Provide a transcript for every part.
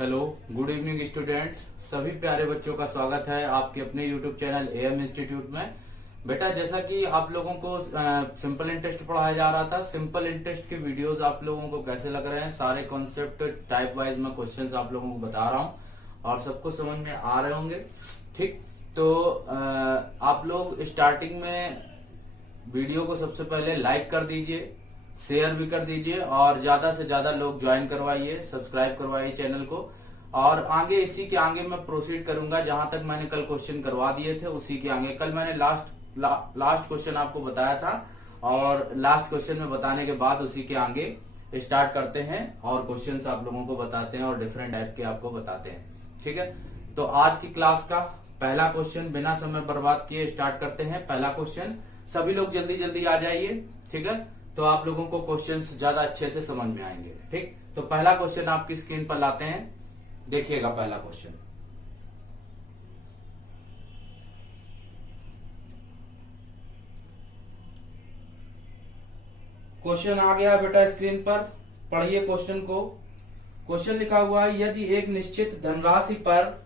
Hello, good evening students. सभी प्यारे बच्चों का स्वागत है आपके अपने यूट्यूब चैनल एएम इंस्टीट्यूट में। बेटा, जैसा कि आप लोगों को सिंपल इंटरेस्ट पढ़ाया जा रहा था, सिंपल इंटरेस्ट के वीडियोस आप लोगों को कैसे लग रहे हैं, सारे कॉन्सेप्ट टाइप वाइज में क्वेश्चंस आप लोगों को बता रहा हूं और सबको समझ में आ रहे होंगे। ठीक, तो आप लोग स्टार्टिंग में वीडियो को सबसे पहले लाइक कर दीजिए, शेयर भी कर दीजिए और ज्यादा से ज्यादा लोग ज्वाइन करवाइए, सब्सक्राइब करवाइए चैनल को। और आगे इसी के आगे मैं प्रोसीड करूंगा, जहां तक मैंने कल क्वेश्चन करवा दिए थे उसी के आगे। कल मैंने लास्ट क्वेश्चन आपको बताया था और लास्ट क्वेश्चन में बताने के बाद उसी के आगे स्टार्ट करते हैं और क्वेश्चंस आप लोगों को बताते हैं और डिफरेंट टाइप के आपको बताते हैं। ठीक है, तो आज की क्लास का पहला क्वेश्चन बिना समय बर्बाद किए स्टार्ट करते हैं। पहला क्वेश्चन, सभी लोग जल्दी जल्दी आ जाइए। ठीक है, तो आप लोगों को क्वेश्चंस ज्यादा अच्छे से समझ में आएंगे। ठीक, तो पहला क्वेश्चन आपकी स्क्रीन पर लाते हैं, देखिएगा पहला क्वेश्चन। क्वेश्चन आ गया बेटा स्क्रीन पर, पढ़िए क्वेश्चन को। क्वेश्चन लिखा हुआ है, यदि एक निश्चित धनराशि पर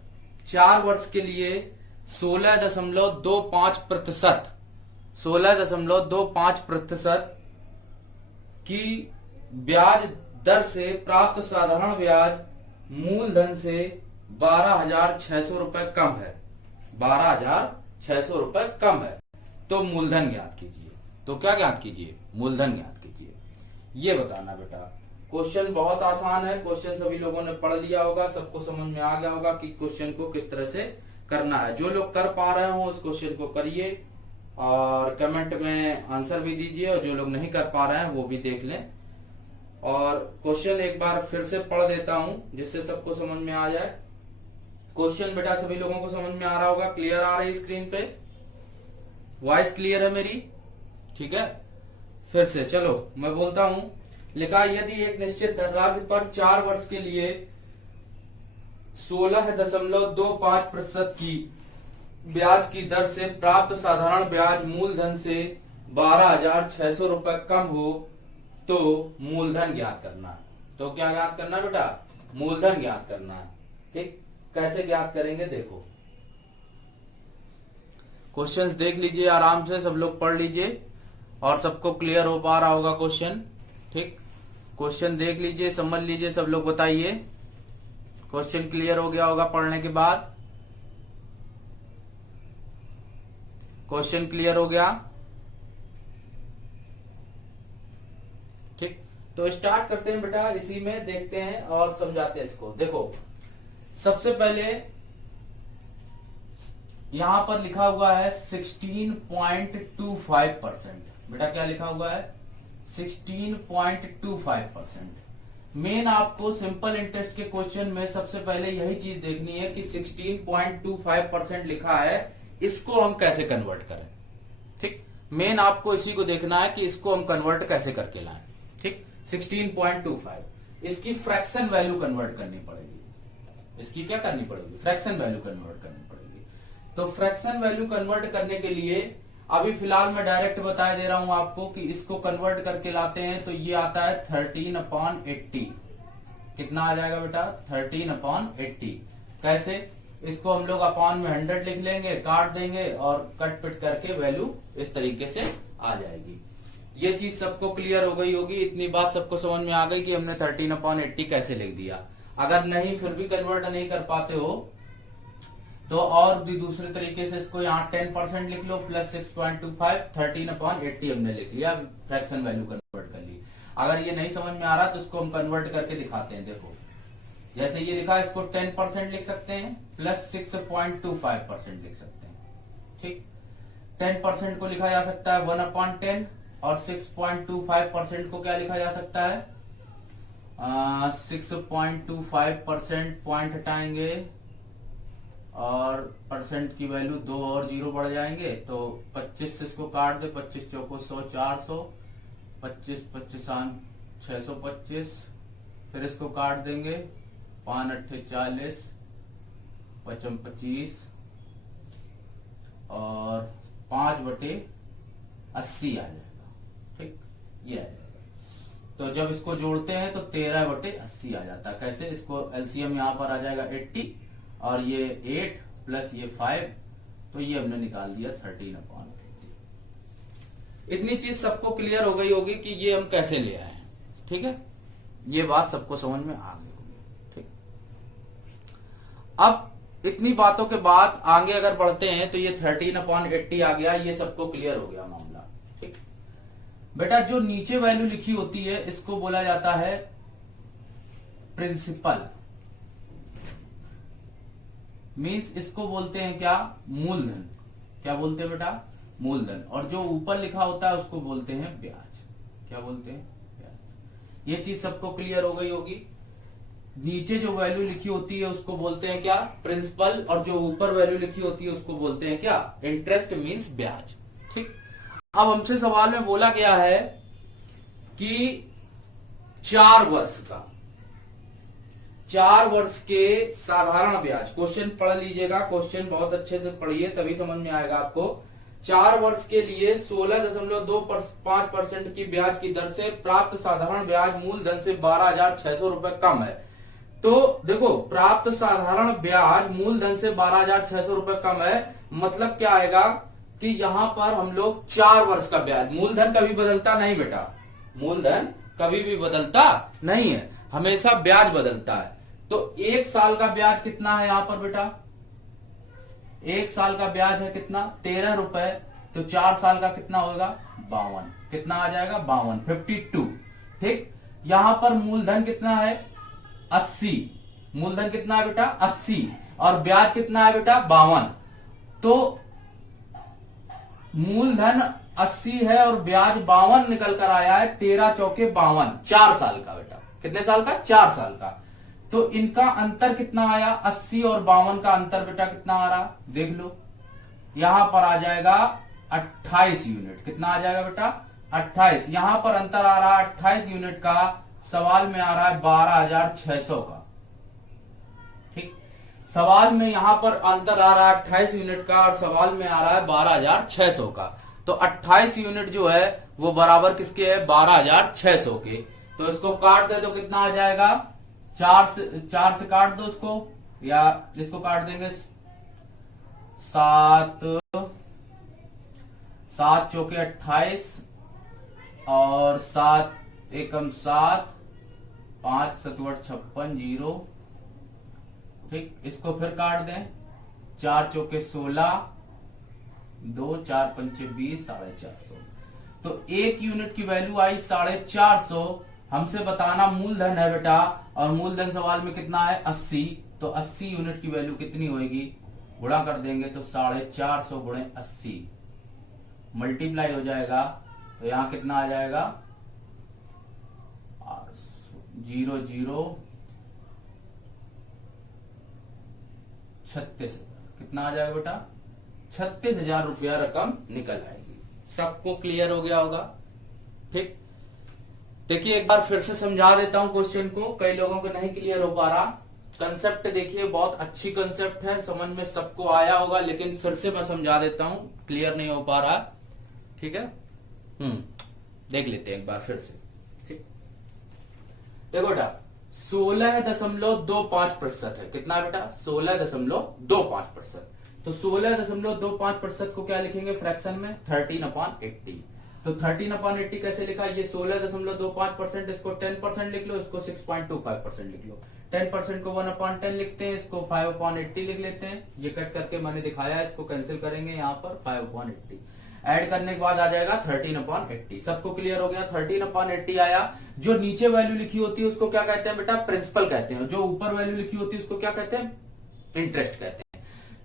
4 वर्ष के लिए 16.25% की ब्याज दर से प्राप्त साधारण ब्याज मूलधन से 12,600 रुपए कम है, 12,600 रुपए कम है, तो मूलधन ज्ञात कीजिए। तो क्या ज्ञात कीजिए? मूलधन ज्ञात कीजिए। ये बताना बेटा। क्वेश्चन बहुत आसान है, क्वेश्चन सभी लोगों ने पढ़ लिया होगा, सबको समझ में आ गया होगा कि क्वेश्चन को किस तरह से करना है। जो लोग कर पा रहे हो उस क्वेश्चन को करिए और कमेंट में आंसर भी दीजिए, और जो लोग नहीं कर पा रहे हैं वो भी देख लें। और क्वेश्चन एक बार फिर से पढ़ देता हूं जिससे सबको समझ में आ जाए। क्वेश्चन बेटा सभी लोगों को समझ में आ रहा होगा, क्लियर आ रही है स्क्रीन पे, वॉइस क्लियर है मेरी? ठीक है, फिर से चलो मैं बोलता हूं। लिखा, यदि एक निश्चित धनराशि पर 4 वर्ष के लिए 16.25% की ब्याज की दर से प्राप्त साधारण ब्याज मूलधन से 12,600 रुपए कम हो तो मूलधन ज्ञात करना है। तो क्या ज्ञात करना है बेटा? मूलधन ज्ञात करना है। ठीक, कैसे ज्ञात करेंगे देखो। क्वेश्चंस देख लीजिए आराम से, सब लोग पढ़ लीजिए और सबको क्लियर हो पा रहा होगा क्वेश्चन। ठीक, क्वेश्चन देख लीजिए, समझ लीजिए, सब लोग बताइए क्वेश्चन क्लियर हो गया होगा पढ़ने के बाद। क्वेश्चन क्लियर हो गया? ठीक, तो स्टार्ट करते हैं बेटा, इसी में देखते हैं और समझाते हैं इसको। देखो, सबसे पहले यहां पर लिखा हुआ है 16.25%। बेटा क्या लिखा हुआ है? 16.25%। मेन आपको सिंपल इंटरेस्ट के क्वेश्चन में सबसे पहले यही चीज देखनी है कि 16.25% लिखा है, इसको हम कैसे कन्वर्ट करें। ठीक, मेन आपको इसी को देखना है कि इसको हम कन्वर्ट कैसे करके लाएं। ठीक, 16.25, इसकी फ्रैक्शन वैल्यू कन्वर्ट करनी पड़ेगी। इसकी क्या करनी पड़ेगी? फ्रैक्शन वैल्यू कन्वर्ट करनी पड़ेगी। तो फ्रैक्शन वैल्यू कन्वर्ट करने के लिए अभी फिलहाल मैं डायरेक्ट बता दे रहा हूं आपको कि इसको कन्वर्ट करके लाते हैं तो ये आता है 13/80। कितना आ जाएगा बेटा? 13/80। कैसे? इसको हम लोग अपॉन में 100 लिख लेंगे, काट देंगे और कट पिट करके वैल्यू इस तरीके से आ जाएगी। ये चीज सबको क्लियर हो गई होगी, इतनी बात सबको समझ में आ गई कि हमने 13/80 कैसे लिख दिया। अगर नहीं फिर भी कन्वर्ट नहीं कर पाते हो तो और भी दूसरे तरीके से इसको यहाँ 10% लिख लो प्लस 6.25, 13/80 हमने लिख लिया, फ्रैक्शन वैल्यू कन्वर्ट कर ली। अगर ये नहीं समझ में आ रहा तो इसको हम कन्वर्ट करके दिखाते हैं। देखो, जैसे ये लिखा है इसको 10% लिख सकते हैं प्लस 6.25% लिख सकते हैं। ठीक, 10% को लिखा जा सकता है 1/10 और 6.25% को क्या लिखा जा सकता है? 6.25% पॉइंट हटाएंगे और परसेंट की वैल्यू 2 और 0 बढ़ जाएंगे तो 25 से इसको काट दे, 25 चौको 100, 400, 25 25 625, फिर इसको काट देंगे, 5 8 40, 55 25 और 5/80 आ जाएगा। ठीक, ये आ जाएगा। तो जब इसको जोड़ते हैं तो 13/80 आ जाता है। कैसे? इसको एलसीएम यहां पर आ जाएगा 80 और ये 8 प्लस ये 5, तो ये हमने निकाल दिया 13/80। इतनी चीज सबको क्लियर हो गई होगी कि ये हम कैसे ले आए। ठीक है, ये बात सबको समझ में आ गई होगी। ठीक, अब इतनी बातों के बाद आगे अगर बढ़ते हैं तो ये 13/80 आ गया, ये सबको क्लियर हो गया मामला। ठीक बेटा, जो नीचे वैल्यू लिखी होती है इसको बोला जाता है प्रिंसिपल, मीन्स इसको बोलते हैं क्या? मूलधन। क्या बोलते हैं बेटा? मूलधन। और जो ऊपर लिखा होता है उसको बोलते हैं ब्याज। क्या बोलते हैं? ब्याज। ये चीज सबको क्लियर हो गई होगी। नीचे जो वैल्यू लिखी होती है उसको बोलते हैं क्या? प्रिंसिपल। और जो ऊपर वैल्यू लिखी होती है उसको बोलते हैं क्या? इंटरेस्ट मीन्स ब्याज। ठीक, अब हमसे सवाल में बोला गया है कि 4 वर्ष का, 4 वर्ष के साधारण ब्याज, क्वेश्चन पढ़ लीजिएगा, क्वेश्चन बहुत अच्छे से पढ़िए तभी समझ में आएगा आपको। 4 वर्ष के लिए 16.25% की ब्याज की दर से प्राप्त साधारण ब्याज मूलधन से 12,600 रुपए कम है। तो देखो, प्राप्त साधारण ब्याज मूलधन से 12,600 रुपए कम है, मतलब क्या आएगा कि यहां पर हम लोग 4 वर्ष का ब्याज, मूलधन कभी बदलता नहीं बेटा, मूलधन कभी भी बदलता नहीं है, हमेशा ब्याज बदलता है। तो 1 साल का ब्याज कितना है यहां पर बेटा? 1 साल का ब्याज है कितना? 13 रुपए। तो 4 साल का कितना होगा? 52। कितना आ जाएगा? 52, 52। ठीक, यहां पर मूलधन कितना है? 80। मूलधन कितना है बेटा? 80। और ब्याज कितना है बेटा? 52। तो मूलधन 80 है और ब्याज 52 निकल कर आया है। 13 चौके 52, 4 साल का बेटा। कितने साल का? 4 साल का। तो इनका अंतर कितना आया? 80 और 52 का अंतर बेटा कितना आ रहा? देख लो, यहां पर आ जाएगा 28 यूनिट। कितना आ जाएगा बेटा? 28। यहां पर अंतर आ रहा है 28 यूनिट का, सवाल में आ रहा है 12,600 का। ठीक, सवाल में यहां पर अंतर आ रहा है 28 यूनिट का और सवाल में आ रहा है 12,600 का। तो 28 यूनिट जो है वो बराबर किसके है? 12,600 के। तो इसको काट दे तो कितना आ जाएगा? 4 से काट दो इसको, या इसको काट देंगे 7 चौके 28 और 7 एकम 7, 5 सतुअठ 56, 0। ठीक, इसको फिर काट दें, 4 चौके 16, 2 4 पंचे 20, 450। तो 1 यूनिट की वैल्यू आई 450। हमसे बताना मूलधन है बेटा, और मूलधन सवाल में कितना है? 80। तो 80 यूनिट की वैल्यू कितनी होगी? गुणा कर देंगे तो 450 गुणे 80 मल्टीप्लाई हो जाएगा। तो यहां कितना आ जाएगा? 0 0 36। कितना आ जाएगा बेटा? 36,000 रुपया रकम निकल आएगी। सबको क्लियर हो गया होगा। ठीक, देखिए एक बार फिर से समझा देता हूं क्वेश्चन को, कई लोगों को नहीं क्लियर हो पा रहा। कंसेप्ट देखिए, बहुत अच्छी कंसेप्ट है, समझ में सबको आया होगा, लेकिन फिर से मैं समझा देता हूं, क्लियर नहीं हो पा रहा। ठीक है, देख लेते हैं एक बार फिर से। ठीक, देखो बेटा 16.25% है। कितना बेटा? 16.25%। तो 16.25% को क्या लिखेंगे फ्रैक्शन में? 13/80। तो 13/80 कैसे लिखा? ये 16.25%, इसको 10% लिख लो, इसको 6.25% लिख लो। 10% को 1/10 लिखते हैं, इसको 5/80 लिख लेते हैं। ये कट करके मैंने दिखाया है, इसको कैंसिल करेंगे यहाँ पर 5/80। ऐड करने के बाद आ जाएगा 13/80। सबको क्लियर हो गया? 13/80 आया। जो नीचे वैल्यू लिखी होती है उसको क्या कहते हैं बेटा? प्रिंसिपल कहते हैं। जो ऊपर वैल्यू लिखी होती है उसको क्या कहते हैं? इंटरेस्ट कहते हैं।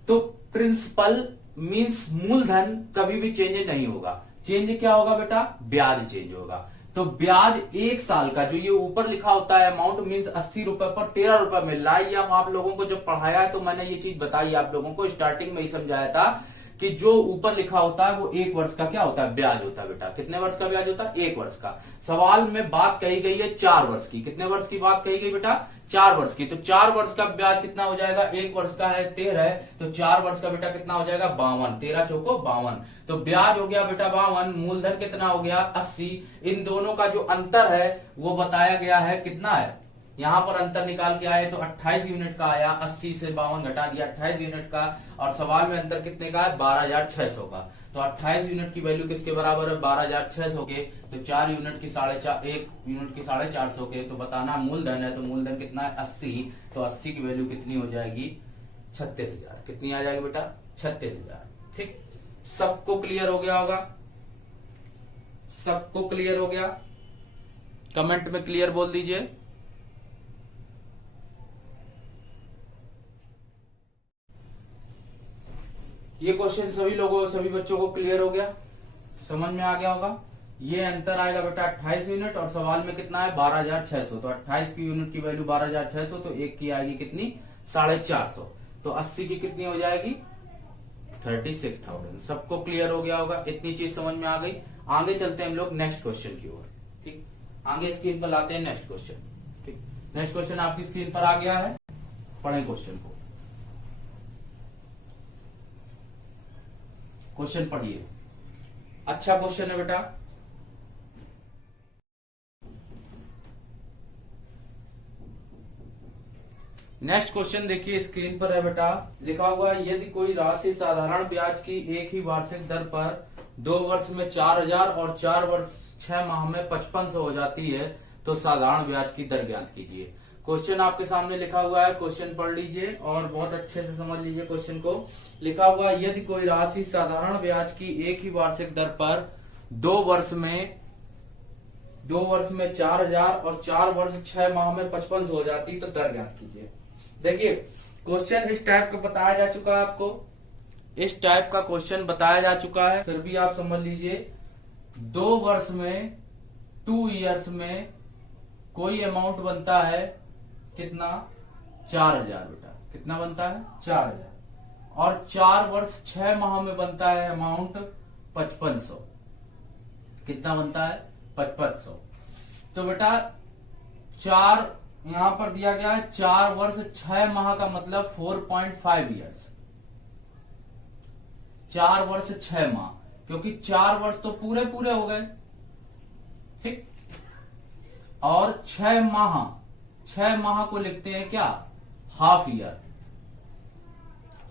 तो प्रिंसिपल मींस मूलधन कभी भी चेंज नहीं होगा। चेंज क्या होगा बेटा? ब्याज चेंज होगा। तो ब्याज 1 साल का, जो ये ऊपर लिखा होता है अमाउंट मींस 80 रुपए पर 13 रुपए मिल रहा है। ये आप लोगों को जब पढ़ाया है तो मैंने ये चीज बताई आप लोगों को, स्टार्टिंग में ही समझाया था कि जो ऊपर लिखा होता है वो 1 वर्ष का क्या होता है? ब्याज होता है बेटा। कितने वर्ष का ब्याज होता है? 1 वर्ष का। सवाल में बात कही गई है 4 वर्ष की। कितने वर्ष की बात कही गई बेटा? 4 वर्ष की। तो 4 वर्ष का ब्याज कितना हो जाएगा, 1 वर्ष का है 13 है, तो 4 वर्ष का बेटा कितना हो जाएगा 52, 13 चौको 52। तो ब्याज हो गया बेटा 52, मूलधन कितना हो गया 80। इन दोनों का जो अंतर है वो बताया गया है कितना है, यहां पर अंतर निकाल के आए तो 28 यूनिट का आया, 80 से 52 घटा दिया 28 यूनिट का, और सवाल में अंतर कितने का है 12,600 का। तो 28 यूनिट की वैल्यू किसके बराबर है 12,600 के, तो 4 यूनिट की 4.5, 1 यूनिट की 450 के, तो बताना मूलधन है, तो मूलधन कितना है 80, तो 80 की वैल्यू कितनी हो जाएगी 36,000। कितनी आ जाएगी बेटा 36,000। ठीक, सबको क्लियर हो गया होगा, सबको क्लियर हो गया, कमेंट में क्लियर बोल दीजिए। ये क्वेश्चन सभी लोगों, सभी बच्चों को क्लियर हो गया, समझ में आ गया होगा। ये अंतर आएगा बेटा 28 यूनिट, और सवाल में कितना है 12,600, तो 28 की यूनिट की वैल्यू 12,600, तो एक की आएगी कितनी 450, तो 80 की कितनी हो जाएगी 36,000। सबको क्लियर हो गया होगा, इतनी चीज समझ में आ गई। आगे चलते हैं हम लोग नेक्स्ट क्वेश्चन की ओर। ठीक, आगे स्क्रीन पर लाते हैं नेक्स्ट क्वेश्चन। ठीक, नेक्स्ट क्वेश्चन आपकी स्क्रीन पर आ गया है, पढ़ें क्वेश्चन को। क्वेश्चन पढ़िए, अच्छा क्वेश्चन है बेटा। नेक्स्ट क्वेश्चन देखिए स्क्रीन पर है बेटा, लिखा हुआ है यदि कोई राशि साधारण ब्याज की एक ही वार्षिक दर पर 2 वर्ष में 4,000 और 4 वर्ष 6 माह में 5500 हो जाती है, तो साधारण ब्याज की दर ज्ञात कीजिए। क्वेश्चन आपके सामने लिखा हुआ है, क्वेश्चन पढ़ लीजिए और बहुत अच्छे से समझ लीजिए क्वेश्चन को। लिखा हुआ है यदि कोई राशि साधारण ब्याज की एक ही वार्षिक दर पर 2 वर्ष में 4,000 और 4 वर्ष 6 माह में 5500 हो जाती, तो दर ज्ञात कीजिए। देखिए क्वेश्चन इस टाइप का बताया जा चुका है आपको, इस टाइप का क्वेश्चन बताया जा चुका है, फिर भी आप समझ लीजिए 2 वर्ष में 2 इयर्स में कोई अमाउंट बनता है कितना 4,000 बेटा, कितना बनता है 4,000, और 4 वर्ष 6 माह में बनता है अमाउंट 5500, कितना बनता है 5500। तो बेटा 4 यहां पर दिया गया है 4 वर्ष 6 माह का मतलब 4.5 इयर्स, 4 वर्ष 6 माह, क्योंकि 4 वर्ष तो पूरे पूरे हो गए। ठीक, और 6 माह को लिखते हैं क्या हाफ ईयर,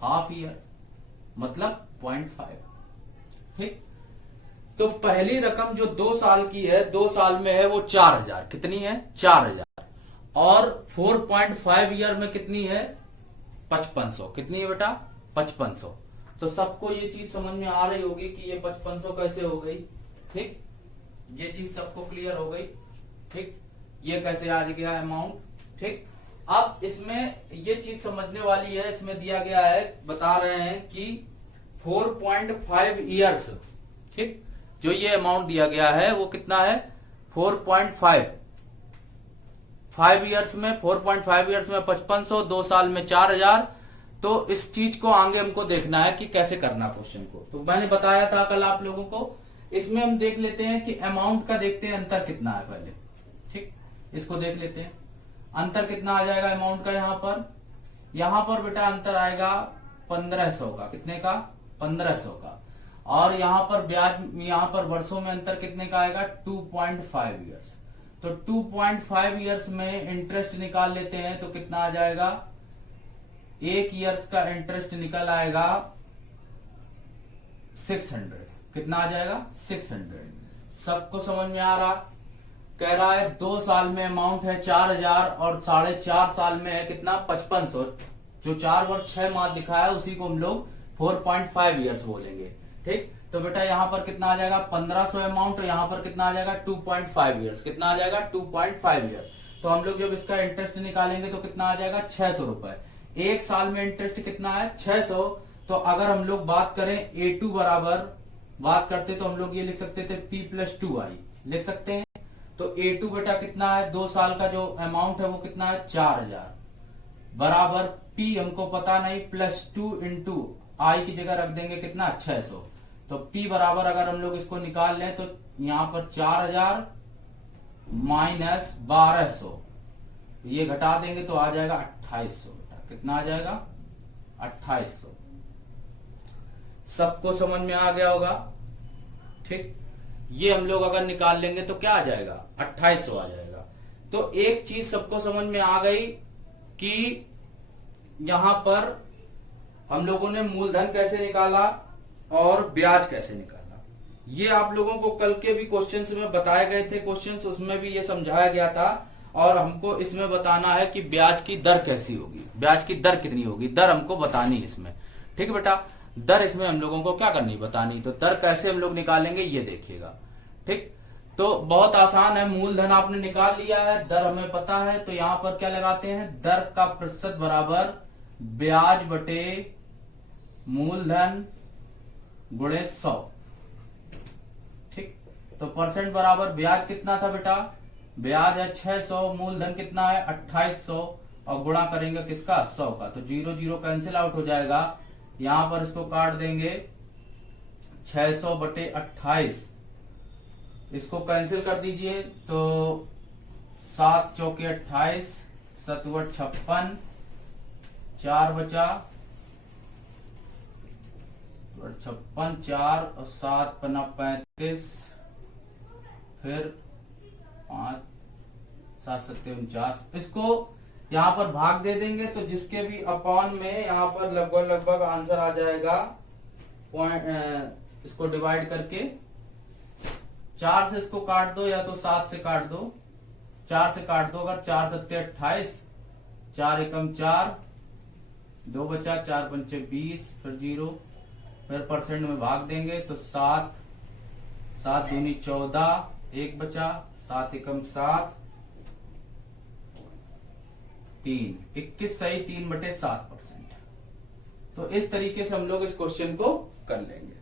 हाफ ईयर मतलब 0.5। ठीक, तो पहली रकम जो 2 साल की है, 2 साल में है वो 4,000, कितनी है 4,000, और 4.5 ईयर में कितनी है 5500, कितनी है बेटा 5500। तो सबको ये चीज समझ में आ रही होगी कि ये 5500 कैसे हो गई। ठीक, ये चीज सबको क्लियर हो गई। ठीक, ये कैसे आ गया अमाउंट। ठीक, अब इसमें ये चीज समझने वाली है, इसमें दिया गया है, बता रहे हैं कि 4.5 इयर्स। ठीक, जो ये अमाउंट दिया गया है वो कितना है 4.5 इयर्स में, 4.5 इयर्स में 5500, 2 साल में 4,000। तो इस चीज को आगे हमको देखना है कि कैसे करना क्वेश्चन को। तो मैंने बताया था कल आप लोगों को, इसमें हम देख लेते हैं कि अमाउंट का देखते हैं अंतर कितना है पहले। ठीक, इसको देख लेते हैं अंतर कितना आ जाएगा अमाउंट का। यहां पर बेटा अंतर आएगा 1500 का, कितने का 1500 का, और यहां पर ब्याज, यहां पर वर्षों में अंतर कितने का आएगा 2.5 इयर्स। तो 2.5 इयर्स में इंटरेस्ट निकाल लेते हैं, तो कितना आ जाएगा 1 इयर्स का इंटरेस्ट निकल आएगा 600, कितना आ जाएगा 600। सबको समझ में आ रहा। कह रहा है 2 साल में अमाउंट है 4,000 और 4.5 साल में है कितना 5500। जो 4 वर्ष 6 माह दिखा है उसी को हम लोग 4.5 इयर्स बोलेंगे। ठीक, तो बेटा यहां पर कितना आ जाएगा 1500 अमाउंट, और यहां पर कितना आ जाएगा 2.5 इयर्स, कितना आ जाएगा 2.5 इयर्स। तो हम लोग जब इसका इंटरेस्ट निकालेंगे तो कितना आ जाएगा 600 रुपए। 1 साल में इंटरेस्ट कितना है 600। तो अगर हम लोग बात करें A2 बराबर बात करते तो हम लोग ये लिख सकते थे P+2I लिख सकते हैं। तो A2 बेटा कितना है 2 साल का जो अमाउंट है वो कितना है 4,000 बराबर P हमको पता नहीं, +2 इंटू I की जगह रख देंगे कितना 600। तो P बराबर अगर हम लोग इसको निकाल लें तो यहां पर 4,000 - 1200 तो ये घटा देंगे तो आ जाएगा 2800 बेटा। कितना आ जाएगा? 2800। सबको समझ में आ गया होगा? ठीक, ये हम लोग अगर निकाल लेंगे तो क्या आ जाएगा? 2800 आ जाएगा। तो एक चीज सबको समझ में आ गई कि यहां पर हम लोगों ने मूलधन कैसे निकाला और ब्याज कैसे निकाला। ये आप लोगों को कल के भी क्वेश्चंस में बताए गए थे, क्वेश्चंस उसमें भी ये समझाया गया था। और हमको इसमें बताना है कि ब्याज की दर कैसी होगी, ब्याज की दर कितनी होगी, दर हमको बतानी इसमें। ठीक है बेटा, दर इसमें हम लोगों को क्या करनी बतानी। तो दर कैसे हम लोग निकालेंगे ये देखिएगा। ठीक, तो बहुत आसान है। मूलधन आपने निकाल लिया है, दर हमें पता है, तो यहां पर क्या लगाते हैं? दर का प्रतिशत बराबर ब्याज बटे मूलधन गुणे 100। ठीक, तो परसेंट बराबर ब्याज कितना था बेटा? ब्याज है 600, मूलधन कितना है? 2800, और गुणा करेंगे किसका? 100 का। तो 0 0 कैंसिल आउट हो जाएगा। यहां पर इसको काट देंगे 600 बटे 28, इसको कैंसिल कर दीजिए तो 7 चौके 28, 7 56, 4 बचा 56, 4 और 7 पन्ना 35, फिर 5 7 7 49। इसको यहां पर भाग दे देंगे तो जिसके भी अपॉन में यहां पर लगभग लगभग आंसर आ जाएगा। इसको डिवाइड करके 4 से इसको काट दो या तो 7 से काट दो। 4 से काट दो अगर, 4 7 28, 4 एकम 4, 2 बचा, 4 पंचे 20, फिर 0, फिर परसेंट में भाग देंगे तो 7 7 दूनी 14, 1 बचा, 7 एकम 7, 3 21 सही 3 बटे 7%। तो इस तरीके से हम लोग इस क्वेश्चन को कर लेंगे।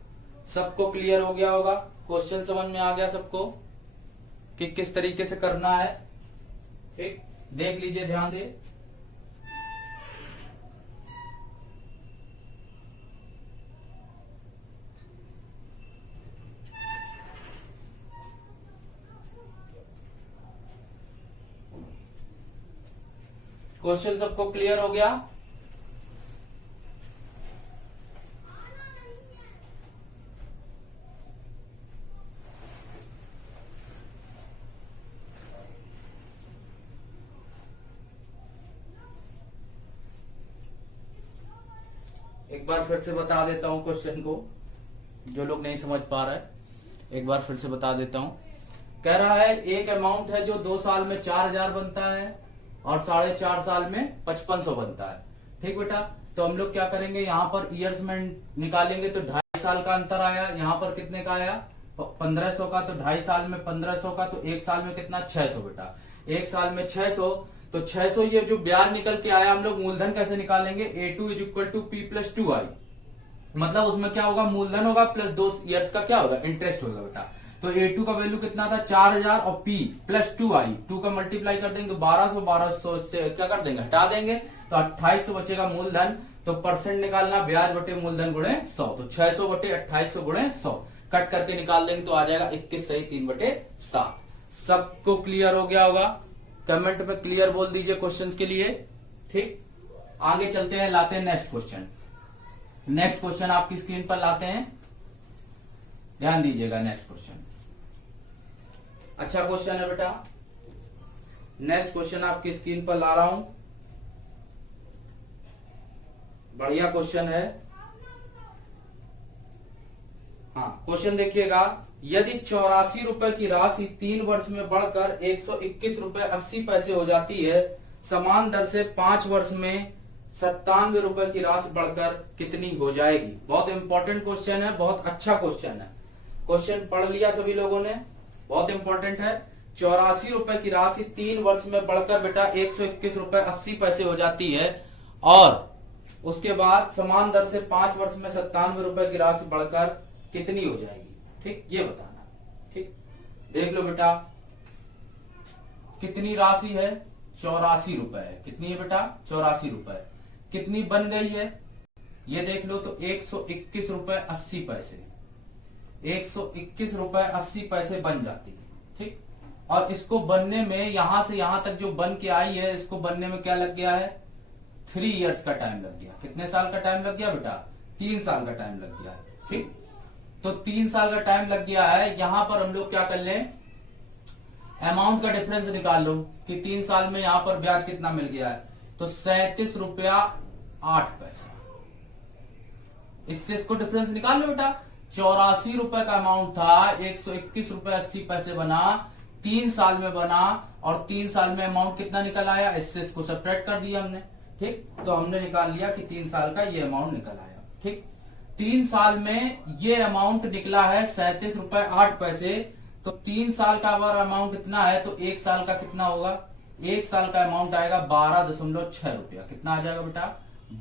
सबको क्लियर हो गया होगा? क्वेश्चन समझ में आ गया सबको कि किस तरीके से करना है? ठीक, देख लीजिए ध्यान से। क्वेश्चन सबको क्लियर हो गया? एक बार फिर से बता देता हूं क्वेश्चन को, जो लोग नहीं समझ पा रहे, एक बार फिर से बता देता हूं। कह रहा है एक अमाउंट है जो 2 साल में 4000 बनता है और 4.5 साल में 5500 बनता है। ठीक बेटा, तो हम लोग क्या करेंगे, यहां पर ईयर्स में निकालेंगे तो 2.5 साल का अंतर आया। यहां पर कितने का आया? 1500 का। तो 2.5 साल में 1500 का, तो 1 साल में कितना? 600 बेटा। 1 साल में 600, तो 600 ये जो ब्याज निकल के आया, हम लोग मूलधन कैसे निकालेंगे? A2 is equal to P plus 2I। मतलब उसमें क्या होगा? मूलधन होगा प्लस 2 ईयर्स का क्या होगा? इंटरेस्ट होगा बेटा। तो A2 का वैल्यू कितना था? 4000, और P प्लस 2I, 2 का मल्टीप्लाई कर देंगे 1200, 1200 से क्या कर देंगे? हटा देंगे तो 2800 बचेगा मूलधन। तो परसेंट निकालना ब्याज बटे मूलधन गुणे 100। तो 600 बटे 2800 गुणे 100 कट करके निकाल देंगे तो आ जाएगा 21 सही 3 बटे 7। सबको क्लियर हो गया होगा? कमेंट में क्लियर बोल दीजिए क्वेश्चंस के लिए। ठीक, आगे चलते हैं, लाते हैं नेक्स्ट क्वेश्चन। नेक्स्ट क्वेश्चन आपकी स्क्रीन पर लाते हैं, ध्यान दीजिएगा। नेक्स्ट क्वेश्चन अच्छा क्वेश्चन है बेटा। नेक्स्ट क्वेश्चन आपकी स्क्रीन पर ला रहा हूं, बढ़िया क्वेश्चन है। हाँ, क्वेश्चन देखिएगा। यदि 84 रुपए की राशि 3 वर्ष में बढ़कर 121 रुपए 80 पैसे हो जाती है, समान दर से 5 वर्ष में 97 रुपए की राशि बढ़कर कितनी हो जाएगी? बहुत इंपॉर्टेंट क्वेश्चन है, बहुत अच्छा क्वेश्चन है। क्वेश्चन पढ़ लिया सभी लोगों ने? बहुत इंपॉर्टेंट है। 84 रुपए की राशि 3 वर्ष में बढ़कर बेटा 121 रुपए 80 पैसे हो जाती है, और उसके बाद समान दर से 5 वर्ष में 97 रुपए की राशि बढ़कर कितनी हो जाएगी? ठीक, ये बताना। ठीक, देख लो बेटा, कितनी राशि है? 84 रुपए है। कितनी है बेटा? 84 रुपए। कितनी बन गई है ये देख लो, तो 121 रुपए 80 पैसे। 121 रुपए 80 पैसे बन जाती है। ठीक, और इसको बनने में यहां से यहां तक जो बन के आई है, इसको बनने में क्या लग गया है, 3 इयर्स का टाइम लग गया। कितने साल का टाइम लग गया बेटा, 3 साल का टाइम लग गया। ठीक, तो 3 साल का टाइम लग गया है। यहां पर हम लोग क्या कर लें, अमाउंट का डिफरेंस निकाल लो कि 3 साल में यहां पर ब्याज कितना मिल गया है, तो 37 रुपया 8 पैसा। इससे इसको डिफरेंस निकाल लो बेटा। 84 रुपए का अमाउंट था, 121 रुपए 80 पैसे बना, 3 साल में बना, और 3 साल में अमाउंट कितना निकल आया, इससे इसको सेपरेट कर दिया हमने। ठीक, तो हमने निकाल लिया कि 3 साल का ये अमाउंट निकल आया। ठीक, 3 साल में ये अमाउंट निकला है 37 रुपए 8 पैसे। तो 3 साल का अगर अमाउंट इतना है तो 1 साल का कितना होगा, 1 साल का अमाउंट आएगा 12.6 रुपया। कितना आ जाएगा बेटा,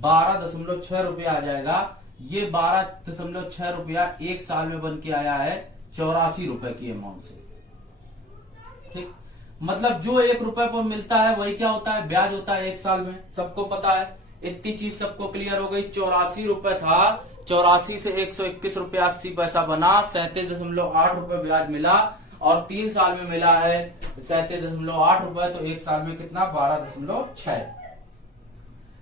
12.6 रुपया आ जाएगा। ये 12.6 रुपया 1 साल में बन के आया है 84 रुपए की अमाउंट से। ठीक, मतलब जो 1 रुपए पर मिलता है वही क्या होता है, ब्याज होता है 1 साल में। सबको पता है, इतनी चीज सबको क्लियर हो गई। 84 रुपए था, 84 से 121 रुपया 80 पैसा बना, 37.8 रुपए ब्याज मिला, और 3 साल में मिला है 37.8 रुपए, तो 1 साल में कितना, 12.6।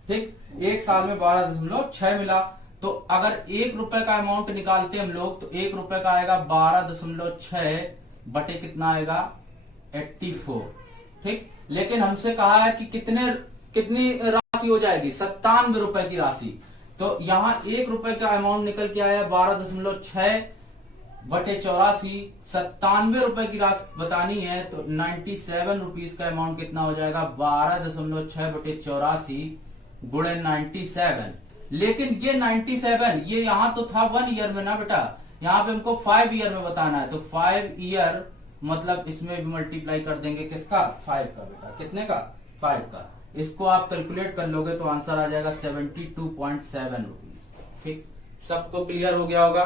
ठीक, 1 साल में 12.6 मिला। तो अगर 1 रुपए का अमाउंट निकालते हम लोग तो 1 रुपए का आएगा 12.6 बटे कितना आएगा, 84। ठीक, लेकिन हमसे कहा है कि कितनी राशि हो जाएगी, 97 रुपए की राशि। तो यहां 1 रुपए का अमाउंट निकल के आया 12.6 बटे 84, 97 रुपए की राशि बतानी है तो 97 रुपीज का अमाउंट कितना हो जाएगा, 12.6 बटे 84 गुणे 97। लेकिन ये 97 ये यहां तो था 1 ईयर में ना बेटा, यहां पे हमको 5 ईयर में बताना है। तो 5 ईयर मतलब इसमें भी मल्टीप्लाई कर देंगे किसका, 5 का बेटा। कितने का, 5 का। इसको आप कैलकुलेट कर लोगे तो आंसर आ जाएगा 72.7 रुपीज। ठीक, सबको क्लियर हो गया होगा।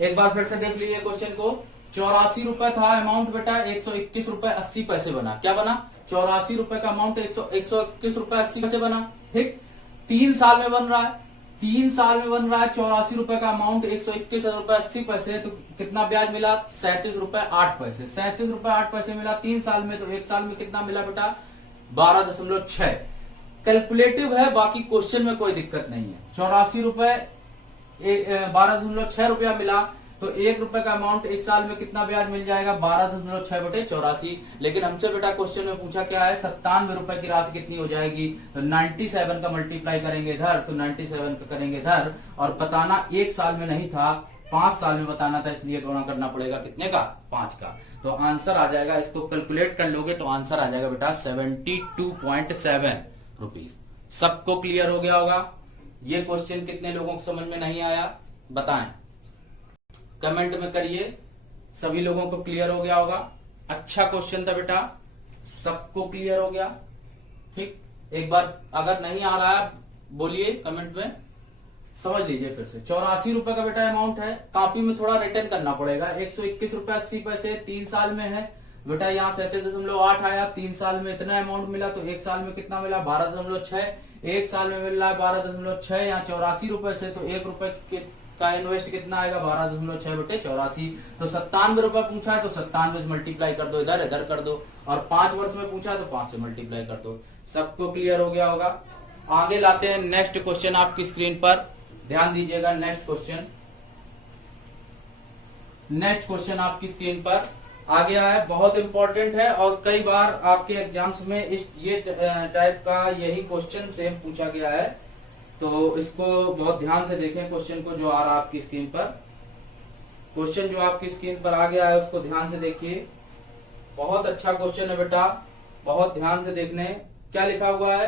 एक बार फिर से देख लीजिए क्वेश्चन को। 84 रुपए था अमाउंट बेटा, 121 रुपए 80 पैसे बना। क्या बना, 84 रुपए का अमाउंट 121 रुपए 80 पैसे बना। ठीक, 3 साल में बन रहा है, 3 साल में बन रहा है 84 रुपए का अमाउंट 121 रुपए 80 पैसे। तो कितना ब्याज मिला, 37 रुपए 8 पैसे। 37 रुपए 8 पैसे मिला 3 साल में, तो 1 साल में कितना मिला बेटा, 12.6। कैलकुलेटिव है, बाकी क्वेश्चन में कोई दिक्कत नहीं है। 84 रुपए 12.6 रुपया मिला, तो 1 रुपए का अमाउंट 1 साल में कितना ब्याज मिल जाएगा, 12.6 बटे 84। लेकिन हमसे बेटा क्वेश्चन में पूछा क्या है, 97 रुपए की राशि कितनी हो जाएगी। तो 97 का मल्टीप्लाई करेंगे इधर, तो 97 का करेंगे इधर, और बताना 1 साल में नहीं था, 5 साल में बताना था, इसलिए गुणा करना पड़ेगा कितने का, 5 का। तो आंसर आ जाएगा, इसको कैलकुलेट कर लोगे तो आंसर आ जाएगा बेटा 72.7 रुपीज। सबको क्लियर हो गया होगा। ये क्वेश्चन कितने लोगों को समझ में नहीं आया बताएं, कमेंट में करिए। सभी लोगों को क्लियर हो गया होगा। अच्छा क्वेश्चन था बेटा, सबको क्लियर हो गया। ठीक, एक बार अगर नहीं आ रहा है बोलिए कमेंट में, समझ लीजिए फिर से। 84 रुपए का बेटा अमाउंट है, कॉपी में थोड़ा रिटर्न करना पड़ेगा। 121 रुपए 80 पैसे 3 साल में है बेटा, यहाँ 37.8 आया, 3 साल में इतना अमाउंट मिला, तो 1 साल में कितना मिला, 12.6। 1 साल में मिल रहा है 12.6, यहाँ 84 रुपए से, तो 1 रुपए का इन्वेस्ट कितना आएगा, 12.6 बटे 84। तो 97 रुपए पूछा है तो 97 से मल्टीप्लाई कर दो, इधर इधर कर दो, और 5 वर्ष में पूछा है तो 5 से मल्टीप्लाई कर दो। सबको क्लियर हो गया होगा। आगे लाते हैं नेक्स्ट क्वेश्चन आपकी स्क्रीन पर, ध्यान दीजिएगा। नेक्स्ट क्वेश्चन आपकी स्क्रीन पर आ गया है, बहुत इंपॉर्टेंट है, और कई बार आपके एग्जाम्स में ये टाइप का यही क्वेश्चन सेम पूछा गया है। तो इसको बहुत ध्यान से देखें, क्वेश्चन को जो आ रहा है आपकी स्क्रीन पर। क्वेश्चन जो आपकी स्क्रीन पर आ गया है उसको ध्यान से देखिए, बहुत अच्छा क्वेश्चन है बेटा, बहुत ध्यान से देखने। क्या लिखा हुआ है,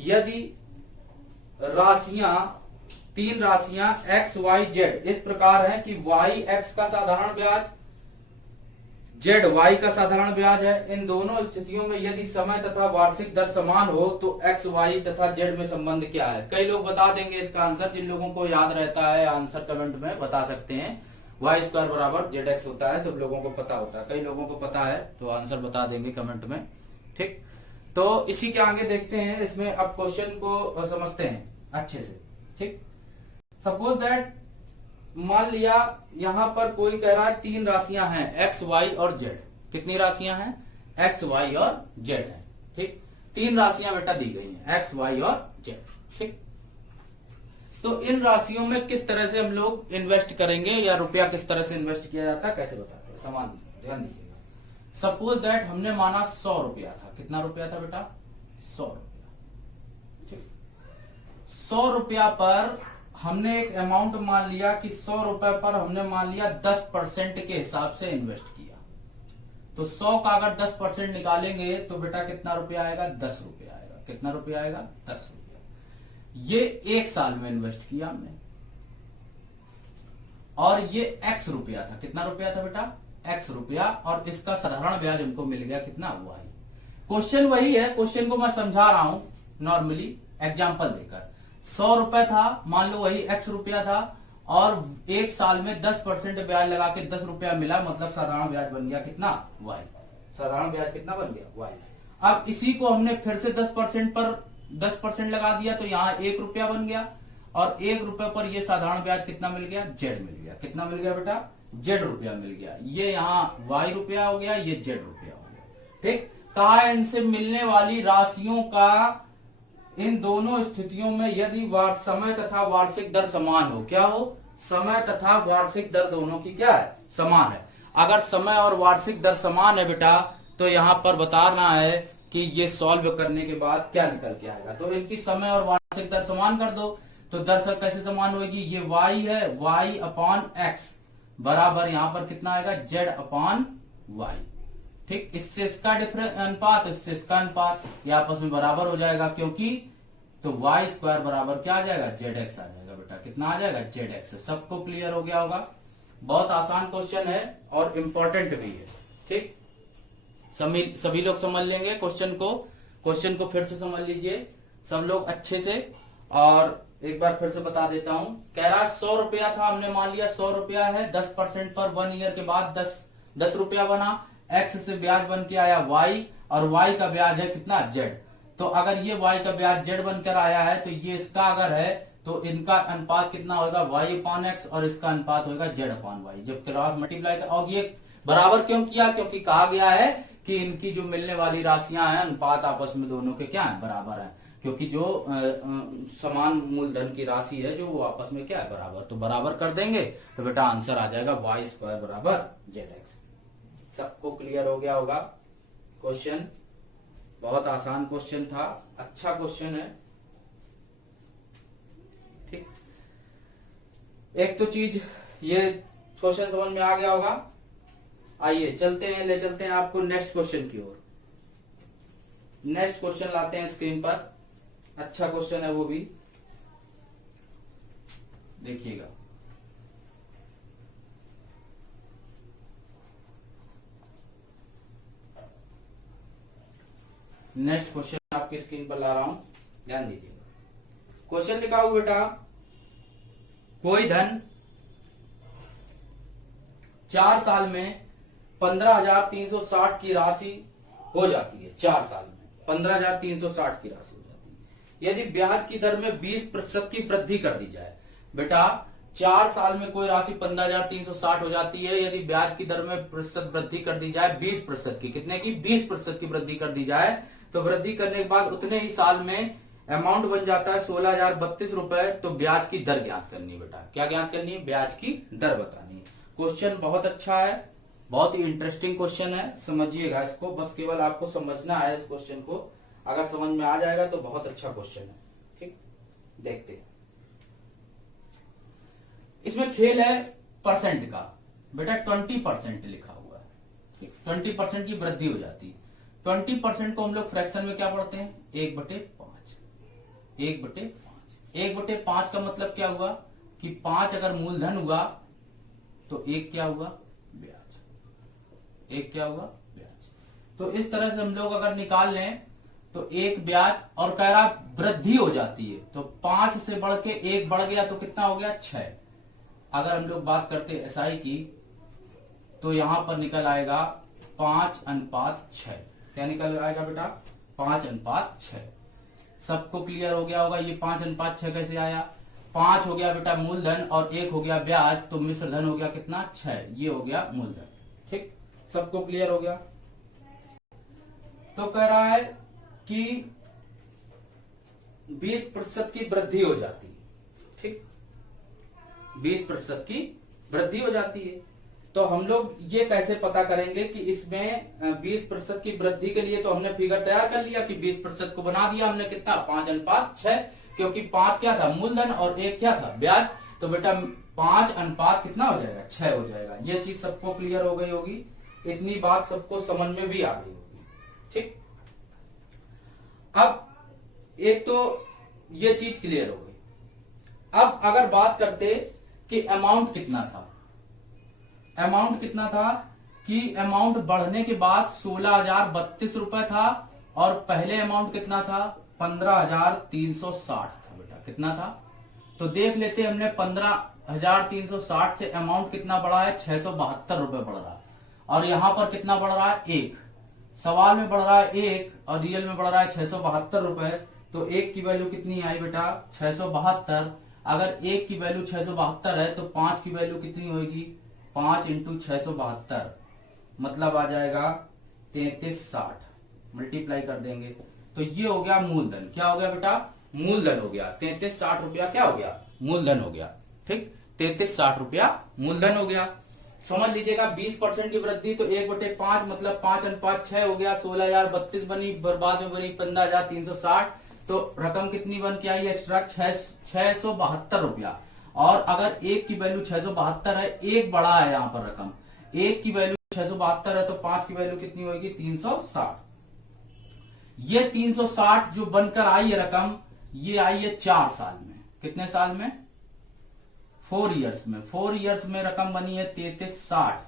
यदि राशियां 3 राशियां x y z इस प्रकार हैं कि y x का साधारण ब्याज, z y का साधारण ब्याज है, इन दोनों स्थितियों में यदि समय तथा वार्षिक दर समान हो तो x y तथा z में संबंध क्या है। कई लोग बता देंगे इसका आंसर, जिन लोगों को याद रहता है आंसर कमेंट में बता सकते हैं। y² बराबर zx होता है, सब लोगों को पता होता है, कई लोगों को पता है तो आंसर बता देंगे कमेंट में। ठीक, तो इसी के आगे देखते हैं, इसमें अब क्वेश्चन को समझते हैं अच्छे से। ठीक, सपोज दैट मान लिया यहां पर कोई कह रहा है 3 राशियां हैं एक्स वाई और जेड। कितनी राशियां हैं? एक्स वाई और जेड है। ठीक, 3 राशियां बेटा दी गई हैं एक्स वाई और जेड। ठीक, तो इन राशियों में किस तरह से हम लोग इन्वेस्ट करेंगे या रुपया किस तरह से इन्वेस्ट किया जाता है कैसे बताते हैं, समान ध्यान दीजिएगा। सपोज दैट हमने माना 100 रुपया था। कितना रुपया था बेटा? 100 रुपया। ठीक, 100 रुपया पर हमने एक अमाउंट मान लिया कि 100 रुपए पर हमने मान लिया 10% के हिसाब से इन्वेस्ट किया। तो 100 का अगर 10% निकालेंगे तो बेटा कितना रुपया आएगा? 10 रुपया आएगा। कितना रुपया आएगा? 10 रुपया। ये 1 साल में इन्वेस्ट किया हमने और ये एक्स रुपया था। कितना रुपया था बेटा? एक्स रुपया। और इसका साधारण ब्याज हमको मिल गया कितना? वाई। क्वेश्चन वही है, क्वेश्चन को मैं समझा रहा हूं नॉर्मली एग्जांपल देकर। 100 रुपए था, मान लो वही एक्स रुपया था और 1 साल में 10% ब्याज लगा के 10 रुपया मिला, मतलब साधारण ब्याज बन गया कितना? वाई। साधारण ब्याज कितना बन गया? वाई। अब इसी को हमने फिर से 10% पर 10% लगा दिया तो यहाँ 1 रुपया बन गया और 1 रुपये पर ये साधारण ब्याज कितना मिल गया? जेड मिल गया। कितना मिल गया बेटा? जेड रुपया मिल गया। ये यहाँ वाई रुपया हो गया, ये जेड रुपया हो गया। ठीक, कहा है इनसे मिलने वाली राशियों का इन दोनों स्थितियों में यदि समय तथा वार्षिक दर समान हो। क्या हो? समय तथा वार्षिक दर दोनों की क्या है? समान है। अगर समय और वार्षिक दर समान है बेटा तो यहां पर बताना है कि ये सॉल्व करने के बाद क्या निकल के आएगा। तो इनकी समय और वार्षिक दर समान कर दो तो दर सब कैसे समान होगी? ये y है, y अपॉन x बराबर यहां पर कितना आएगा? z upon y। ठीक, इससे इसका डिफरेंस अनुपात, इससे इसका अनुपात, ये आपस में बराबर हो जाएगा क्योंकि तो y स्क्वायर बराबर क्या आ जाएगा? zx आ जाएगा बेटा। कितना आ जाएगा? zx। सबको क्लियर हो गया होगा। बहुत आसान क्वेश्चन है और इंपॉर्टेंट भी है। ठीक, सभी लोग समझ लेंगे क्वेश्चन को फिर से समझ लीजिए सब लोग अच्छे से। और एक बार फिर से बता देता हूं। कह रहा 100 रुपया था, हमने मान लिया 100 रुपया है, 10% पर 1 ईयर के बाद 10 रुपया बना। एक्स से ब्याज बन के आया वाई और वाई का ब्याज है कितना? जेड। तो अगर ये वाई का ब्याज जेड बनकर आया है तो ये इसका अगर है तो इनका अनुपात कितना होगा? वाई अपॉन एक्स और इसका अनुपात होगा जेड अपॉन वाई। जब क्रॉस मल्टीप्लाई कर, और ये बराबर क्यों किया? क्योंकि कहा गया है कि इनकी जो मिलने वाली राशियां हैं अनुपात आपस में दोनों के क्या है? बराबर है। क्योंकि जो समान मूलधन की राशि है जो वो आपस में क्या है? बराबर। तो बराबर कर देंगे तो बेटा आंसर आ जाएगा वाई स्क्वायर बराबर जेड एक्स। सबको क्लियर हो गया होगा। क्वेश्चन बहुत आसान क्वेश्चन था, अच्छा क्वेश्चन है। ठीक, एक तो चीज ये क्वेश्चन समझ में आ गया होगा। आइए ले चलते हैं आपको नेक्स्ट क्वेश्चन की ओर। नेक्स्ट क्वेश्चन लाते हैं स्क्रीन पर। अच्छा क्वेश्चन है वो भी, देखिएगा। नेक्स्ट क्वेश्चन आपकी स्क्रीन पर ला रहा हूं, ध्यान दीजिएगा। क्वेश्चन लिखा हुआ बेटा, कोई धन 4 साल में 15,360 की राशि हो जाती है। 4 साल में 15,360 की राशि हो जाती है यदि ब्याज की दर में 20% की वृद्धि कर दी जाए। बेटा 4 साल में कोई राशि 15,360 हो जाती है यदि ब्याज की दर में प्रतिशत वृद्धि कर दी जाए 20% की। कितने की? 20% की वृद्धि कर दी जाए। तो वृद्धि करने के बाद उतने ही साल में अमाउंट बन जाता है 16,032 रुपए। तो ब्याज की दर ज्ञात करनी है बेटा। क्या ज्ञात करनी है? ब्याज की दर बतानी है। क्वेश्चन बहुत अच्छा है, बहुत ही इंटरेस्टिंग क्वेश्चन है, समझिएगा इसको। बस केवल आपको समझना है इस क्वेश्चन को, अगर समझ में आ जाएगा तो बहुत अच्छा क्वेश्चन है। ठीक, देखते हैं। इसमें खेल है परसेंट का। बेटा 20% लिखा हुआ है। ठीक, 20% की वृद्धि हो जाती है। 20% को हम लोग फ्रैक्शन में क्या पढ़ते हैं? 1/5। 1/5। 1/5 का मतलब क्या हुआ कि 5 अगर मूलधन हुआ तो 1 क्या हुआ? ब्याज। 1 क्या हुआ? ब्याज। तो इस तरह से हम लोग अगर निकाल लें तो 1 ब्याज, और कह रहा वृद्धि हो जाती है तो 5 से बढ़ के 1 बढ़ गया तो कितना हो गया? 6। अगर हम लोग बात करते एसआई की तो यहां पर निकल आएगा 5:6। क्या निकल आएगा बेटा? 5:6। सबको क्लियर हो गया होगा ये 5:6 कैसे आया? 5 हो गया बेटा मूलधन और 1 हो गया ब्याज, तो मिश्र धन हो गया कितना 6, ये हो गया मूलधन। ठीक, सबको क्लियर हो गया। तो कह रहा है कि 20% की वृद्धि हो जाती है। ठीक, 20% की वृद्धि हो जाती है। तो हम लोग ये कैसे पता करेंगे कि इसमें 20% की वृद्धि के लिए तो हमने फिगर तैयार कर लिया कि 20% को बना दिया हमने कितना 5:6, क्योंकि 5 क्या था मूलधन और 1 क्या था ब्याज। तो बेटा 5 कितना हो जाएगा 6 हो जाएगा। ये चीज सबको क्लियर हो गई होगी, इतनी बात सबको समझ में भी आ गई होगी। ठीक, अब एक तो ये चीज क्लियर हो गई। अब अगर बात करते कि अमाउंट कितना था, अमाउंट कितना था कि अमाउंट बढ़ने के बाद 16,032 रुपए था और पहले अमाउंट कितना था 15,360 था बेटा, कितना था। तो देख लेते हमने 15,360 से अमाउंट कितना बढ़ा है 672 रुपए बढ़ रहा है, और यहां पर कितना बढ़ रहा है 1, सवाल में बढ़ रहा है 1 और रियल में बढ़ रहा है 672 रुपए। तो 1 की वैल्यू कितनी आई बेटा 672। अगर 1 की वैल्यू 672 है तो 5 की वैल्यू कितनी होगी 5 इंटू 672, मतलब आ जाएगा 3360, मल्टीप्लाई कर देंगे तो ये हो गया मूलधन। क्या हो गया बेटा मूलधन हो गया 3360 रुपया, क्या हो गया मूलधन हो गया। ठीक, 3360 रुपया मूलधन हो गया। समझ लीजिएगा 20% की वृद्धि तो 1/5 मतलब 5:6 हो गया, 16,032 बनी, बाद में बनी 15,360। तो रकम कितनी बन के आई एक्स्ट्रा 672 रुपया। और अगर 1 की वैल्यू 672 है, 1 बड़ा है यहाँ पर रकम, 1 की वैल्यू 672 है तो 5 की वैल्यू कितनी होगी 360। ये 360 जो बनकर आई है रकम, ये आई है 4 साल में। कितने साल में 4 इयर्स में। 4 इयर्स में रकम बनी है 3360।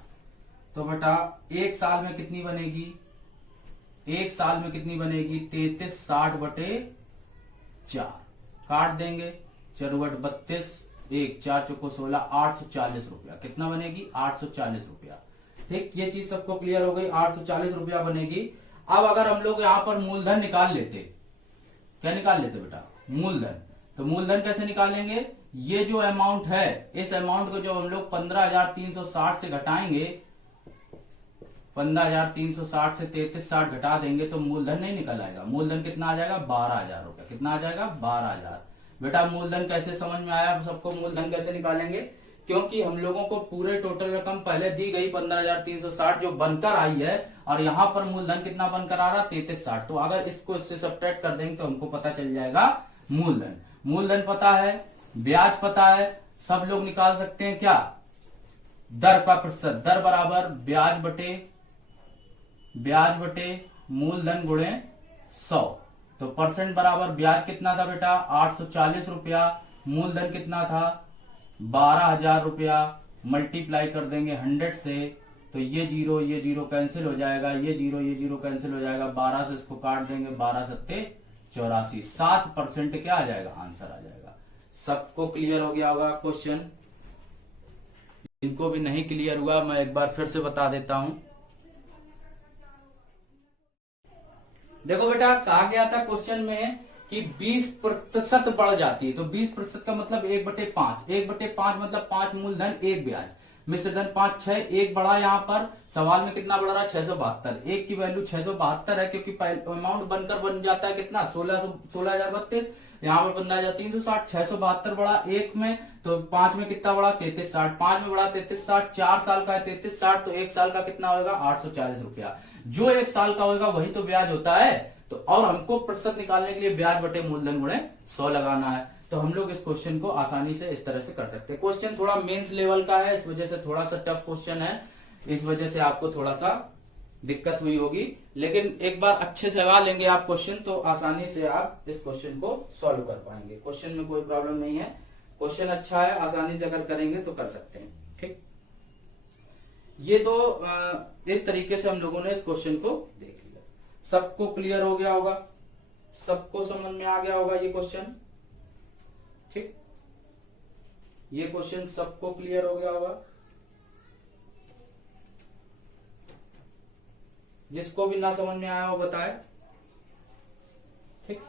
तो बेटा 1 साल में कितनी बनेगी, 1 साल में कितनी बनेगी 3360 बटे 4, काट देंगे 4/32, 1 4 चौको 16, 840 रुपया। कितना बनेगी 840 रुपया। ठीक, ये चीज सबको क्लियर हो गई, 840 रुपया बनेगी। अब अगर हम लोग यहां पर मूलधन निकाल लेते, क्या निकाल लेते बेटा मूलधन, तो मूलधन कैसे निकालेंगे, ये जो अमाउंट है इस अमाउंट को जब हम लोग 15,360 से घटाएंगे, 15,360 से 3360 घटा देंगे तो मूलधन नहीं निकल आएगा। मूलधन कितना आ जाएगा 12,000 रुपया। कितना आ जाएगा 12,000। बेटा मूलधन कैसे समझ में आया सबको, मूलधन कैसे निकालेंगे, क्योंकि हम लोगों को पूरे टोटल रकम पहले दी गई 15,360 जो बनकर आई है, और यहां पर मूलधन कितना बनकर आ रहा 3360। तो अगर इसको इससे सब्ट्रैक्ट कर देंगे तो हमको पता चल जाएगा मूलधन। मूलधन पता है, ब्याज पता है, सब लोग निकाल सकते हैं क्या दर का प्रतिशत। दर बराबर ब्याज बटे मूलधन गुणे 100। तो परसेंट बराबर ब्याज कितना था बेटा 840 रुपया, मूलधन कितना था 12,000 रुपया, मल्टीप्लाई कर देंगे 100 से। तो ये जीरो कैंसिल हो जाएगा, ये जीरो कैंसिल हो जाएगा, 12 से इसको काट देंगे, 12 सत्ते 84, 7% क्या आ जाएगा आंसर आ जाएगा। सबको क्लियर हो गया होगा क्वेश्चन। इनको भी नहीं क्लियर हुआ मैं एक बार फिर से बता देता हूं। देखो बेटा कहा गया था क्वेश्चन में कि 20% बढ़ जाती है, तो 20% का मतलब 1/5, 1/5 मतलब 5 मूलधन 1 ब्याज, मिश्रधन 5 6, 1 बढ़ा यहाँ पर सवाल में कितना बढ़ रहा है 672। 1 की वैल्यू 672 है क्योंकि अमाउंट बनकर बन जाता है कितना 16,032, यहाँ पर 15,360, 672 बढ़ा 1 में, तो 5 में कितना बढ़ा 3360, 5 में बढ़ा 3360, 4 साल का है 3360, तो 1 साल का कितना होगा 840 रुपया। जो 1 साल का होगा वही तो ब्याज होता है। तो और हमको प्रतिशत निकालने के लिए ब्याज बटे मूलधन गुणे 100 लगाना है। तो हम लोग इस क्वेश्चन को आसानी से इस तरह से कर सकते हैं। क्वेश्चन थोड़ा मेंस लेवल का है, इस वजह से थोड़ा सा टफ क्वेश्चन है, इस वजह से आपको थोड़ा सा दिक्कत हुई होगी, लेकिन एक बार अच्छे से लगा लेंगे आप क्वेश्चन तो आसानी से आप इस क्वेश्चन को सॉल्व कर पाएंगे। क्वेश्चन में कोई प्रॉब्लम नहीं है, क्वेश्चन अच्छा है, आसानी से अगर करेंगे तो कर सकते हैं। ठीक, ये तो इस तरीके से हम लोगों ने इस क्वेश्चन को देख लिया। सबको क्लियर हो गया होगा, सबको समझ में आ गया होगा ये क्वेश्चन। ठीक, ये क्वेश्चन सबको क्लियर हो गया होगा। जिसको भी ना समझ में आया हो बताए। ठीक,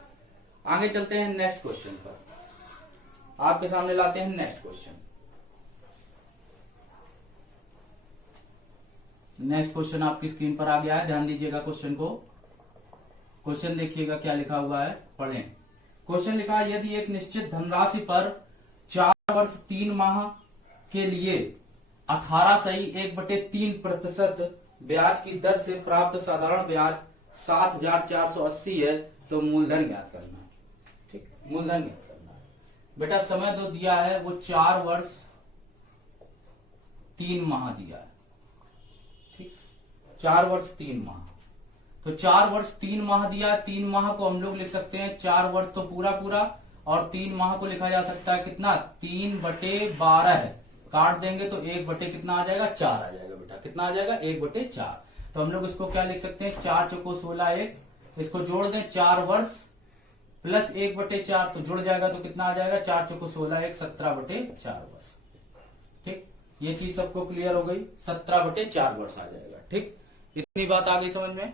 आगे चलते हैं नेक्स्ट क्वेश्चन पर। आपके सामने लाते हैं नेक्स्ट क्वेश्चन। नेक्स्ट क्वेश्चन आपकी स्क्रीन पर आ गया है, ध्यान दीजिएगा क्वेश्चन को। क्वेश्चन देखिएगा क्या लिखा हुआ है, पढ़ें। क्वेश्चन लिखा है, यदि एक निश्चित धनराशि पर 4 वर्ष 3 माह के लिए 18.1/3% ब्याज की दर से प्राप्त साधारण ब्याज 7,480 है, तो मूलधन ज्ञात करना है। ठीक, मूलधन ज्ञात करना है। बेटा समय जो दिया है वो 4 वर्ष 3 माह दिया है। ठीक, 4 वर्ष 3 माह, तो 4 वर्ष 3 माह दिया है। 3 माह को हम लोग लिख सकते हैं 4 वर्ष तो पूरा पूरा, और 3 माह को लिखा जा सकता है कितना, 3/12 है। काट देंगे तो 1 कितना आ जाएगा, 4 आ जाएगा। बेटा कितना आ जाएगा, 1/4। तो हम लोग इसको क्या लिख सकते हैं, 4 चौको 16 1, इसको जोड़ दें 4 वर्ष प्लस 1/4 तो जुड़ जाएगा, तो कितना आ जाएगा, 4 चौको 16 1, 17/4 वर्ष। ठीक, ये चीज सबको क्लियर हो गई, 17/4 वर्ष आ जाएगा। ठीक, इतनी बात आ गई समझ में।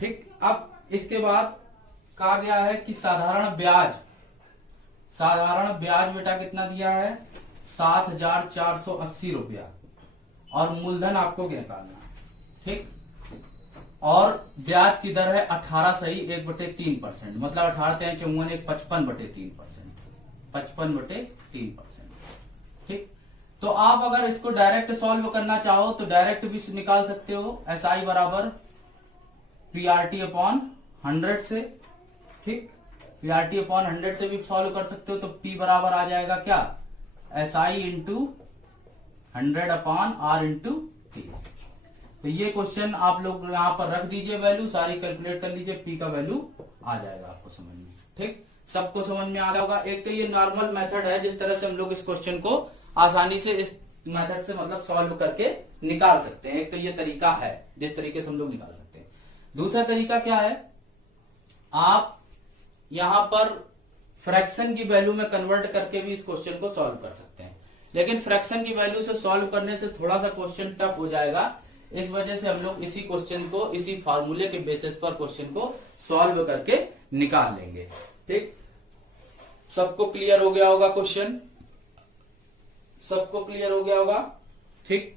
ठीक, अब इसके बाद कहा गया है कि साधारण ब्याज बेटा कितना दिया है, 7,480 रुपया, और मूलधन आपको निकालना है। ठीक, और ब्याज की दर है 18.1/3%, मतलब 18×3 = 55/3%, 55/3%। ठीक, तो आप अगर इसको डायरेक्ट सॉल्व करना चाहो तो डायरेक्ट भी निकाल सकते हो, SI बराबर PRT/100 से। ठीक, PRT/100 से भी सॉल्व कर सकते हो, तो P बराबर आ जाएगा क्या, SI × 100/R/T। तो ये क्वेश्चन आप लोग यहां पर रख दीजिए, वैल्यू सारी कैलकुलेट कर लीजिए, P का वैल्यू आ जाएगा आपको समझ में। ठीक, सबको समझ में आ गया होगा। एक तो ये नॉर्मल मेथड है जिस तरह से हम लोग इस क्वेश्चन को आसानी से इस मेथड से मतलब सॉल्व करके निकाल सकते हैं। एक तो ये तरीका है जिस तरीके से हम लोग निकाल सकते हैं। दूसरा तरीका क्या है, आप यहां पर फ्रैक्शन की वैल्यू में कन्वर्ट करके भी इस क्वेश्चन को सॉल्व कर सकते हैं, लेकिन फ्रैक्शन की वैल्यू से सॉल्व करने से थोड़ा सा क्वेश्चन टफ हो जाएगा। इस वजह से हम लोग इसी क्वेश्चन को, इसी फार्मूले के बेसिस पर क्वेश्चन को सॉल्व करके निकाल लेंगे। ठीक, सबको क्लियर हो गया होगा क्वेश्चन, सबको क्लियर हो गया होगा। ठीक,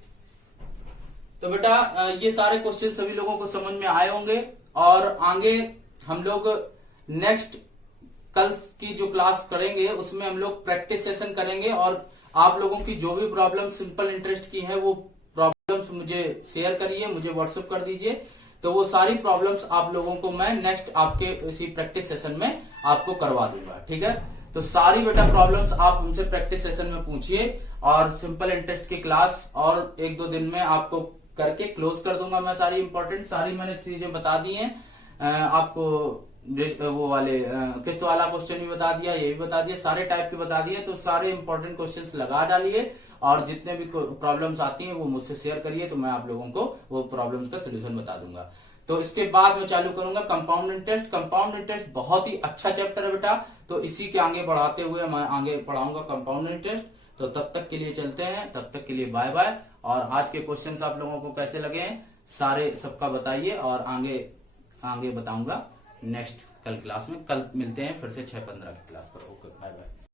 तो बेटा ये सारे क्वेश्चन सभी लोगों को समझ में आए होंगे, और आगे हम लोग नेक्स्ट कल की जो क्लास करेंगे उसमें हम लोग प्रैक्टिस सेशन करेंगे, और आप लोगों की जो भी प्रॉब्लम सिंपल इंटरेस्ट की है वो प्रॉब्लम्स मुझे शेयर करिए, मुझे व्हाट्सएप कर दीजिए, तो वो सारी प्रॉब्लम्स आप लोगों को मैं नेक्स्ट आपके इसी प्रैक्टिस सेशन में आपको करवा दूंगा। ठीक है, तो सारी बेटा प्रॉब्लम्स आप हमसे प्रैक्टिस सेशन में पूछिए, और सिंपल इंटरेस्ट की क्लास और 1-2 दिन में आपको करके क्लोज कर दूंगा मैं। सारी इंपॉर्टेंट सारी मैंने चीजें बता दी हैं आपको, वो वाले किस्त वाला क्वेश्चन भी बता दिया, ये भी बता दिया, सारे टाइप के बता दिए। तो सारे इंपॉर्टेंट क्वेश्चंस लगा डालिए, और जितने भी प्रॉब्लम्स आती हैं वो मुझसे शेयर करिए, तो मैं आप लोगों को वो प्रॉब्लम्स का सोल्यूशन बता दूंगा। तो इसके बाद मैं चालू करूंगा कंपाउंड इंटरेस्ट। कंपाउंड इंटरेस्ट बहुत ही अच्छा चैप्टर है बेटा, तो इसी के आगे बढ़ाते हुए मैं आगे पढ़ाऊंगा कंपाउंड इंटरेस्ट। तो तब तक के लिए चलते हैं, तब तक के लिए बाय बाय। और आज के क्वेश्चंस आप लोगों को कैसे लगे हैं सारे सबका बताइए, और आगे बताऊंगा नेक्स्ट कल क्लास में। कल मिलते हैं फिर से 6:15 की क्लास पर। Okay, bye bye.